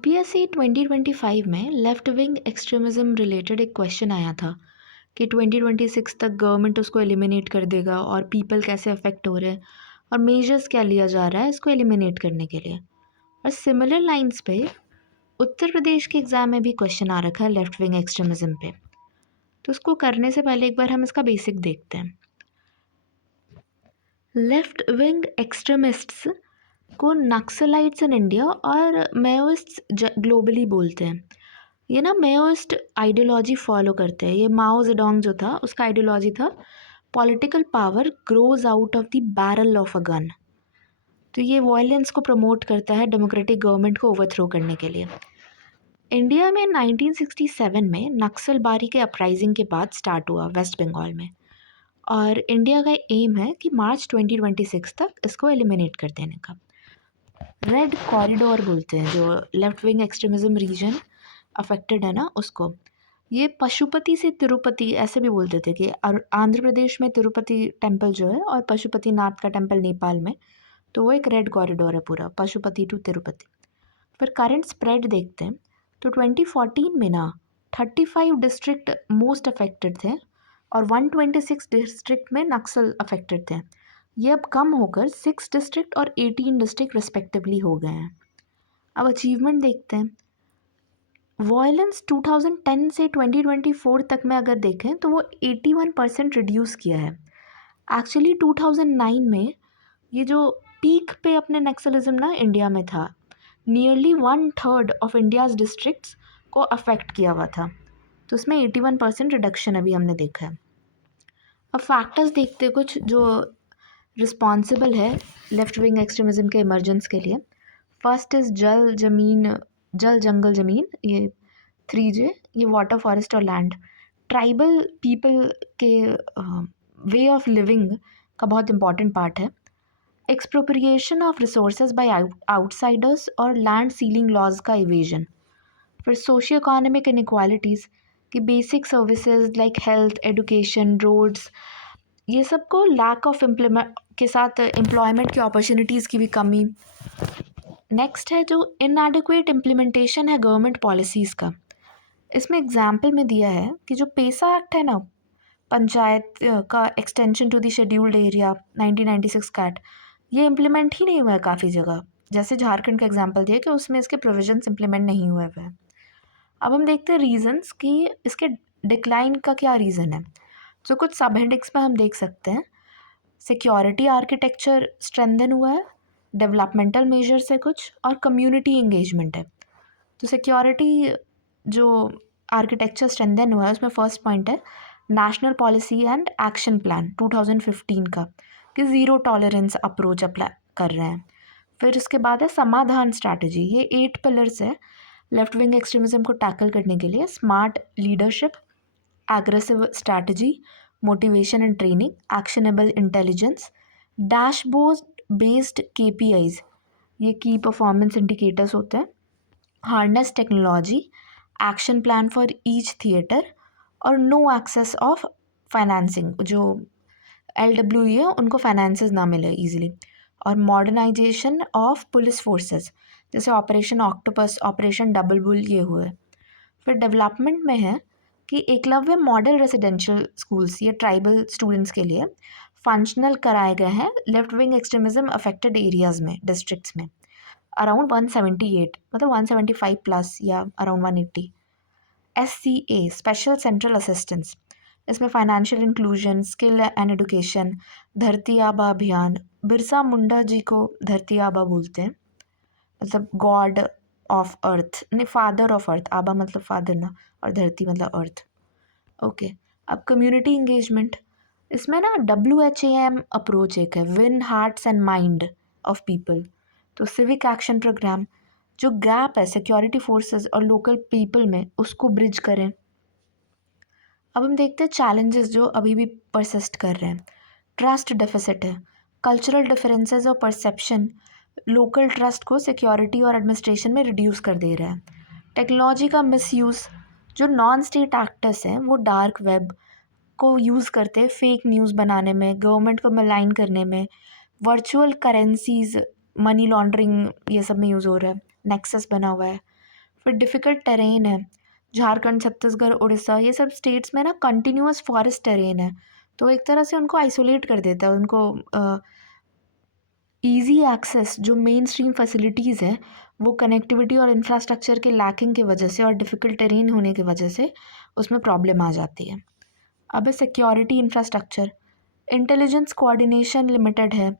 UPSC 2025 में left wing extremism related एक question आया था कि 2026 तक गवर्नमेंट उसको एलिमिनेट कर देगा और पीपल कैसे अफेक्ट हो रहे हैं और मेजर्स क्या लिया जा रहा है इसको एलिमिनेट करने के लिए। और सिमिलर लाइंस पे उत्तर प्रदेश के एग्ज़ाम में भी क्वेश्चन आ रखा है लेफ्ट विंग एक्सट्रीमिज़म पे। तो उसको करने से पहले एक बार हम इसका बेसिक देखते हैं। लेफ्ट विंग एक्सट्रीमिस्ट्स को नक्सलाइट्स इन इंडिया और मेओइस्ट्स ग्लोबली बोलते हैं। ये ना मेओइस्ट आइडियोलॉजी फॉलो करते हैं। ये माओ जेडोंग जो था उसका आइडियोलॉजी था political power grows out of the barrel of a gun. तो ये वॉयलेंस को प्रमोट करता है डेमोक्रेटिक गवर्नमेंट को ओवरथ्रो करने के लिए। इंडिया में 1967 में नक्सलबारी के अपराइजिंग के बाद स्टार्ट हुआ वेस्ट बंगाल में, और इंडिया का एम है कि मार्च 2026 तक इसको एलिमिनेट कर देने का। रेड कॉरिडोर बोलते हैं जो left wing extremism region affected है ना उसको। ये पशुपति से तिरुपति ऐसे भी बोलते थे कि आंध्र प्रदेश में तिरुपति टेम्पल जो है और पशुपति नाथ का टेम्पल नेपाल में, तो वो एक रेड कॉरिडोर है पूरा पशुपति टू तिरुपति। फिर करंट स्प्रेड देखते हैं तो 2014 में ना 35 डिस्ट्रिक्ट मोस्ट अफेक्टेड थे और 126 डिस्ट्रिक्ट में नक्सल अफेक्टेड थे। ये अब कम होकर 6 डिस्ट्रिक्ट और 18 डिस्ट्रिक्ट रिस्पेक्टिवली हो गए हैं। अब अचीवमेंट देखते हैं। वॉयलेंस 2010 से 2024 तक में अगर देखें तो वो 81% रिड्यूस किया है। एक्चुअली 2009 में ये जो पीक पे अपने नक्सलिज्म ना इंडिया में था, नियरली 1/3 ऑफ इंडियाज़ डिस्ट्रिक्ट्स को अफेक्ट किया हुआ था। तो उसमें 81% रिडक्शन अभी हमने देखा है। अब फैक्टर्स देखते हैं कुछ जो रिस्पॉन्सिबल है लेफ्ट विंग एक्सट्रीमिज़म के इमरजेंस के लिए। फर्स्ट इज़ जल जंगल ज़मीन, ये 3J, ये वाटर फॉरेस्ट और लैंड। ट्राइबल पीपल के वे ऑफ लिविंग का बहुत इंपॉर्टेंट पार्ट है। Expropriation of resources by outsiders और लैंड सीलिंग लॉज का इवेजन। फिर सोशियो इकोनॉमिक इनइक्वालिटीज़ कि basic services like health, education, roads, ये सबको लैक ऑफ एम्प्लॉयमेंट के साथ एम्प्लॉयमेंट की अपॉर्चुनिटीज़ की भी कमी। नेक्स्ट है जो इनएडिक्वेट इम्प्लीमेंटेशन है गवर्नमेंट पॉलिसीज़ का। इसमें एग्जाम्पल में दिया है कि जो पेसा एक्ट है ना, पंचायत का extension to the scheduled area 1996 का एक्ट, ये इम्प्लीमेंट ही नहीं हुआ है काफ़ी जगह। जैसे झारखंड का एग्जाम्पल दिया कि उसमें इसके प्रोविजंस इम्प्लीमेंट नहीं हुए हुए हैं। अब हम देखते हैं रीजंस कि इसके डिक्लाइन का क्या रीज़न है। तो कुछ सब हेडिंग्स में हम देख सकते हैं। सिक्योरिटी आर्किटेक्चर स्ट्रेंथन हुआ है, डेवलपमेंटल मेजर्स है कुछ, और कम्युनिटी इंगेजमेंट है। तो सिक्योरिटी जो आर्किटेक्चर स्ट्रेंथन हुआ है उसमें फर्स्ट पॉइंट है national policy and action plan 2015 का, कि ज़ीरो टॉलरेंस अप्रोच अप्लाई कर रहे हैं। फिर उसके बाद है समाधान स्ट्रैटेजी। ये 8 पिलर्स है लेफ्ट विंग एक्सट्रीमिज्म को टैकल करने के लिए। Smart leadership, aggressive strategy, motivation and training, actionable intelligence, dashboard based KPIs, ये की परफॉर्मेंस इंडिकेटर्स होते हैं, harness technology, action plan for each theatre, और नो एक्सेस ऑफ फाइनेंसिंग, जो LWE है उनको फाइनेंसेस ना मिले ईजिली, और मॉडर्नाइजेशन ऑफ पुलिस फोर्सेस जैसे operation octopus, operation double bull, ये हुए। फिर डेवलपमेंट में है कि एकलव्य मॉडल रेजिडेंशियल स्कूल्स ये ट्राइबल स्टूडेंट्स के लिए फंक्शनल कराए गए हैं left wing extremism affected areas में, डिस्ट्रिक्ट्स में, अराउंड 178, मतलब 175 प्लस या around 180। SCA special central assistance, इसमें financial inclusion, skill and education, Dharti Aaba अभियान। बिरसा मुंडा जी को धरती आबा बोलते हैं, मतलब गॉड ऑफ अर्थ, नहीं फादर ऑफ अर्थ, आबा मतलब फादर ना, और धरती मतलब अर्थ। ओके, अब कम्युनिटी इंगेजमेंट, इसमें ना WHAM अप्रोच एक है, win hearts and mind of people. तो सिविक एक्शन प्रोग्राम, जो गैप है सिक्योरिटी फोर्सेस और लोकल पीपल में उसको ब्रिज करें। अब हम देखते हैं चैलेंजेस जो अभी भी परसिस्ट कर रहे हैं। ट्रस्ट डेफिसिट है, कल्चरल डिफरेंसेस और परसेप्शन लोकल ट्रस्ट को सिक्योरिटी और एडमिनिस्ट्रेशन में रिड्यूस कर दे रहा है। टेक्नोलॉजी का मिसयूज़, जो नॉन स्टेट एक्टर्स हैं वो डार्क वेब को यूज़ करते हैं फेक न्यूज़ बनाने में, गवर्नमेंट को मलाइन करने में, वर्चुअल करेंसीज, मनी लॉन्ड्रिंग, ये सब में यूज़ हो रहा है। नेक्सस बना हुआ है। फिर डिफ़िकल्ट टेरेन है, झारखंड, छत्तीसगढ़, उड़ीसा, ये सब स्टेट्स में ना कंटिन्यूअस फॉरेस्ट टेरेन है, तो एक तरह से उनको आइसोलेट कर देता है, उनको ईज़ी एक्सेस जो मेन स्ट्रीम फैसिलिटीज़ हैं वो कनेक्टिविटी और इंफ्रास्ट्रक्चर के लैकिंग की वजह से और डिफ़िकल्ट टेरेन होने की वजह से उसमें प्रॉब्लम आ जाती है। अब है security infrastructure, intelligence coordination limited है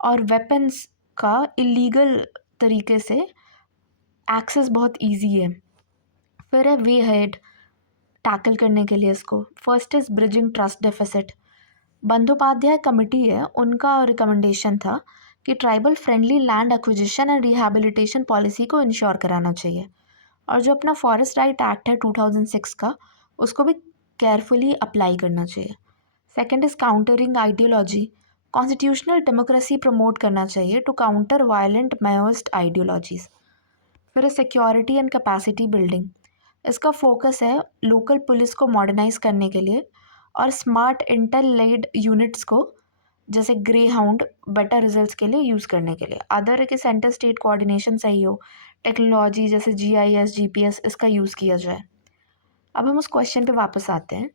और वेपन्स का इलीगल तरीके से एक्सेस बहुत ईजी है। फिर है वे हेड टैकल करने के लिए इसको। First is bridging trust deficit. Bandyopadhyay committee है, उनका रिकमेंडेशन था कि tribal friendly land acquisition and rehabilitation policy को इंश्योर कराना चाहिए, और जो अपना फॉरेस्ट राइट एक्ट है 2006 का, उसको भी केयरफुली अप्लाई करना चाहिए। Second is countering ideology. Constitutional democracy promote करना चाहिए to counter violent Maoist ideologies. फिर सिक्योरिटी एंड कैपेसिटी बिल्डिंग। इसका फोकस है लोकल पुलिस को मॉडर्नाइज करने के लिए और स्मार्ट इंटेल लेड यूनिट्स को जैसे ग्रे हाउंड बेटर रिजल्ट्स के लिए यूज़ करने के लिए। अदर है कि सेंटर स्टेट कोऑर्डिनेशन सही हो, टेक्नोलॉजी जैसे GIS GPS इसका यूज़ किया जाए। अब हम उस क्वेश्चन पे वापस आते हैं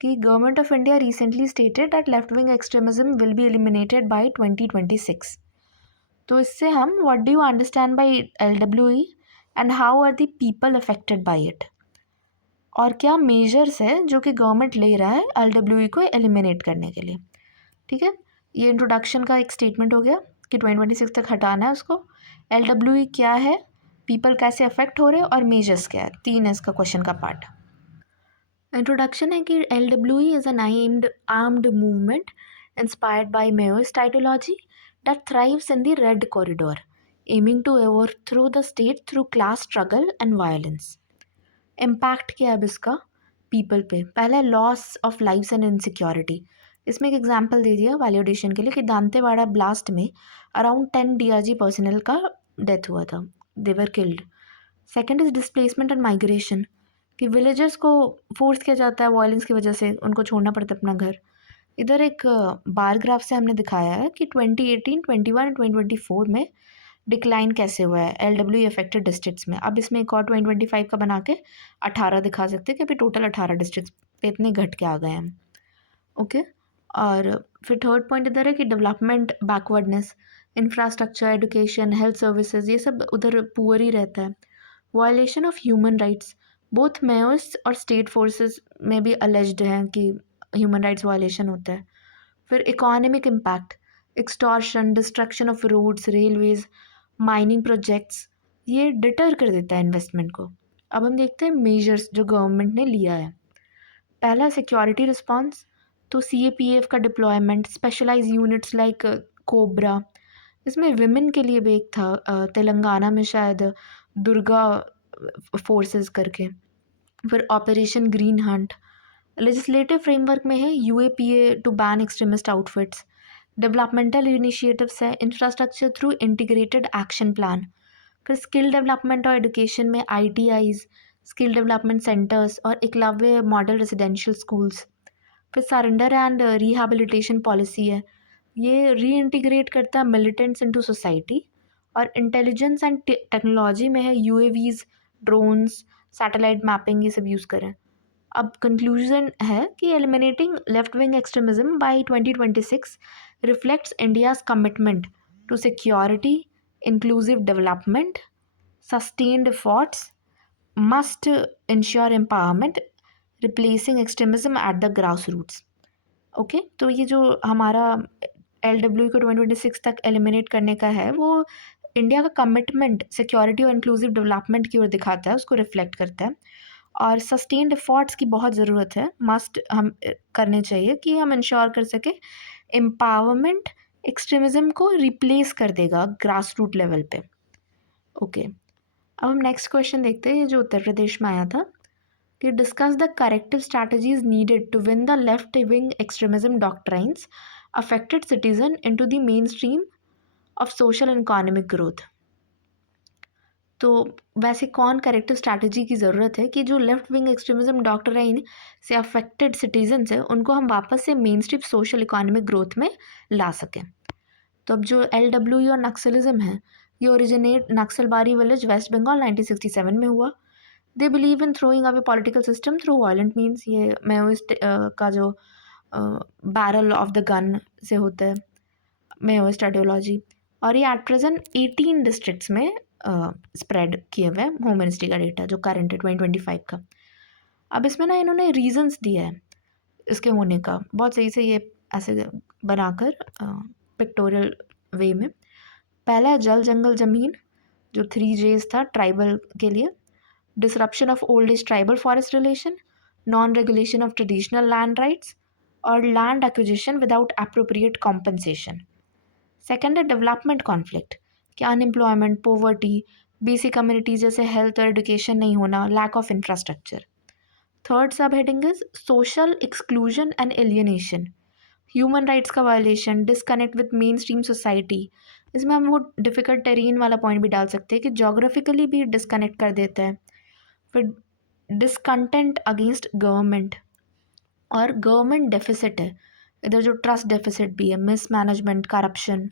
कि government of India recently stated that left wing extremism will be eliminated by 2026। तो इससे हम what do you understand by LWE and how are the people affected by it, और क्या मेजर्स है जो कि गवर्नमेंट ले रहा है LWE को एलिमिनेट करने के लिए। ठीक है, ये इंट्रोडक्शन का एक स्टेटमेंट हो गया कि 2026 तक हटाना है उसको। LWE क्या है, पीपल कैसे अफेक्ट हो रहे हैं और मेजर्स क्या है, 3 है इसका क्वेश्चन का पार्ट। इंट्रोडक्शन है कि LWE is an armed movement inspired by Maoist ideology that thrives in the red corridor, aiming to overthrow the state through class struggle and violence. Impact क्या है अब इसका पीपल पे? पहला loss of lives and insecurity. इसमें एक example दे दिया वैलिडेशन के लिए कि दांतेवाड़ा ब्लास्ट में अराउंड 10 DRG पर्सनल का डेथ हुआ था, they were killed. Second is displacement and migration, कि विलेजर्स को फोर्स किया जाता है वायलेंस की वजह से, उनको छोड़ना पड़ता है अपना घर। इधर एक बार ग्राफ से हमने दिखाया है कि 2018, 21 एंड 2024 में डिक्लाइन कैसे हुआ है LWE अफेक्टेड डिस्ट्रिक्ट्स में। अब इसमें एक और 2025 का बना के 18 दिखा सकते हैं कि अभी टोटल 18 डिस्ट्रिक्ट्स पे इतने घट के आ गए हैं। ओके, और फिर थर्ड पॉइंट इधर है कि development backwardness, infrastructure, education, health services, ये सब उधर पुअर ही रहता है। Violation of human rights, both Maoist और स्टेट फोर्सेस में भी अलेज्ड हैं कि ह्यूमन राइट्स वायलेशन होता है। फिर economic impact, extortion, destruction of roads, railways, mining projects, ये डिटर कर देता है इन्वेस्टमेंट को। अब हम देखते हैं मेजर्स जो गवर्नमेंट ने लिया है। पहला सिक्योरिटी रिस्पांस, तो CAPF का deployment, specialise units like COBRA, इसमें विमेन के लिए भी एक था, तेलंगाना में शायद दुर्गा फोर्सेस करके। फिर operation green hunt. Legislative framework में है UAPA to ban extremist outfits. Developmental initiatives है infrastructure through integrated action plan. फिर स्किल डेवलपमेंट और एजुकेशन में ITIs, स्किल डेवलपमेंट सेंटर्स और एकलव्य मॉडल रेजिडेंशियल स्कूल्स। फिर सरेंडर एंड रिहैबिलिटेशन पॉलिसी है, ये रीइंटीग्रेट करता है मिलिटेंट्स इनटू सोसाइटी। और इंटेलिजेंस एंड टेक्नोलॉजी में है UAVs, ड्रोन्स, सैटेलाइट मैपिंग, ये सब यूज़ करें। अब कंक्लूजन है कि eliminating left wing extremism by 2026 reflects India's commitment to security, inclusive development, sustained efforts, must ensure empowerment, replacing extremism at the grass roots. Okay, तो ये जो हमारा LWE को 2026 तक एलिमिनेट करने का है, वो इंडिया का कमिटमेंट सिक्योरिटी और इंक्लूसिव डेवलपमेंट की ओर दिखाता है, उसको रिफ्लेक्ट करता है। और सस्टेन्ड एफर्ट्स की बहुत ज़रूरत है, मस्ट हम करने चाहिए कि हम इंश्योर कर सके एम्पावरमेंट एक्सट्रीमिज़म को रिप्लेस कर देगा ग्रास रूट लेवल पे। ओके, अब हम नेक्स्ट क्वेश्चन देखते हैं, ये जो उत्तर प्रदेश में आया था कि discuss the corrective strategies needed to win the left wing extremism doctrines affected citizen into the mainstream of social and economic growth. तो वैसे कौन करेक्टिव स्ट्रैटेजी की ज़रूरत है कि जो लेफ्ट विंग एक्सट्रीमिज्म डॉक्ट्राइन से अफेक्टेड सिटीजन्स हैं उनको हम वापस से main stream social economic growth में ला सकें। तो अब जो LWE और नक्सलिज्म है, ये ओरिजिनेट नक्सलबारी विलेज वेस्ट बंगाल 1967 में हुआ। They believe in throwing away political system through violent means. ये मेओइस्ट का जो बैरल ऑफ द गन से होता है मेओइस्ट आइडियोलॉजी। और ये एट प्रेजेंट 18 डिस्ट्रिक्ट्स में स्प्रेड किए हुए हैं, होम मिनिस्ट्री का डेटा जो करंट है 2025 का। अब इसमें ना इन्होंने रीजंस दिए हैं इसके होने का, बहुत सही से ये ऐसे बनाकर पिक्टोरियल वे में। पहला है जल जंगल ज़मीन, जो 3 Js था ट्राइबल के लिए। Disruption of old age tribal forest relation, non regulation of traditional land rights और land acquisition without appropriate compensation. Second है डेवलपमेंट कॉन्फ्लिक्ट, कि अनएम्प्लॉयमेंट, पोवर्टी, बेसिक कम्युनिटीज जैसे हेल्थ और एजुकेशन नहीं होना, lack of infrastructure. Third subheading is social exclusion and alienation, human rights का violation, disconnect with mainstream society. इसमें हम वो डिफ़िकल्ट टेरेन वाला पॉइंट भी डाल सकते हैं कि जोग्राफिकली भी डिसकनेक्ट कर देता है। फिर डिसकंटेंट अगेंस्ट गवर्नमेंट, और गवर्नमेंट डेफिसिट है इधर, जो ट्रस्ट डेफिसिट भी है, mismanagement, corruption,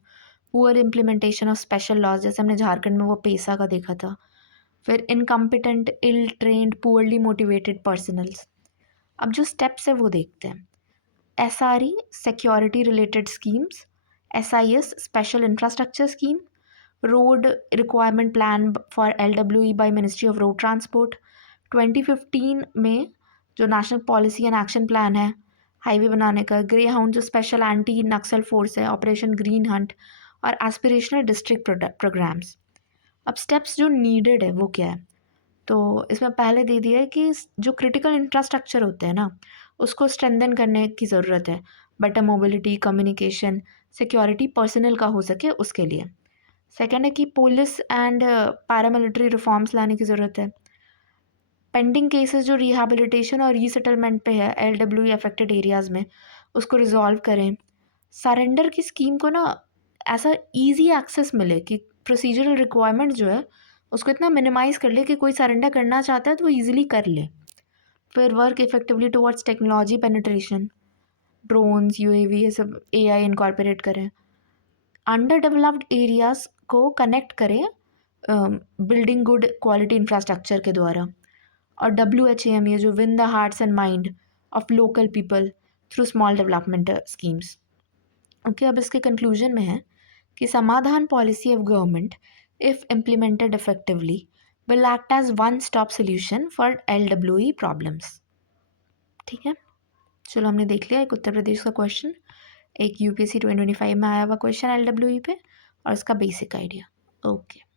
poor implementation of special laws, जैसे हमने झारखंड में वो पेसा का देखा था। फिर इनकम्पिटेंट, इल ट्रेंड, पुअरली मोटिवेटेड पर्सनल्स। अब जो स्टेप्स है वो देखते हैं। SRE security related schemes, SIS special infrastructure scheme, road requirement plan for LWE by ministry of road transport. 2015 में जो national policy and action plan है हाईवे बनाने का, ग्रे हाउंड जो स्पेशल एंटी नक्सल फोर्स है, ऑपरेशन ग्रीन हंट, और aspirational district programmes. अब steps जो नीडेड है वो क्या है, तो इसमें पहले दे दिया है कि जो क्रिटिकल इंफ्रास्ट्रक्चर होते हैं ना उसको स्ट्रेंथन करने की ज़रूरत है। Better mobility, communication, security personal का हो सके उसके लिए। सेकेंड है कि पुलिस एंड पैरामिलिट्री रिफॉर्म्स लाने की ज़रूरत है। पेंडिंग केसेस जो रिहैबिलिटेशन और रीसेटलमेंट पे है LWE अफेक्टेड एरियाज़ में, उसको रिजॉल्व करें। सरेंडर की स्कीम को ना ऐसा ईजी एक्सेस मिले कि प्रोसीजरल रिक्वायरमेंट जो है उसको इतना मिनिमाइज़ कर ले कि कोई सरेंडर करना चाहता है तो वो ईजिली कर ले। फिर work effectively towards technology penetration, drones, UAV, ये सब AI इनकॉर्पोरेट करें। अंडर डेवलप्ड एरियाज़ को कनेक्ट करें बिल्डिंग गुड क्वालिटी इंफ्रास्ट्रक्चर के द्वारा। और WHAM, ये जो win the hearts and mind of local people through small development schemes. Okay, अब इसके कंक्लूजन में है कि Samadhan policy of government if implemented effectively will act as one stop solution for LWE problems. ठीक है, चलो हमने देख लिया एक उत्तर प्रदेश का क्वेश्चन, एक UPSC 2025 में आया हुआ क्वेश्चन LWE पे, और इसका बेसिक आइडिया। ओके।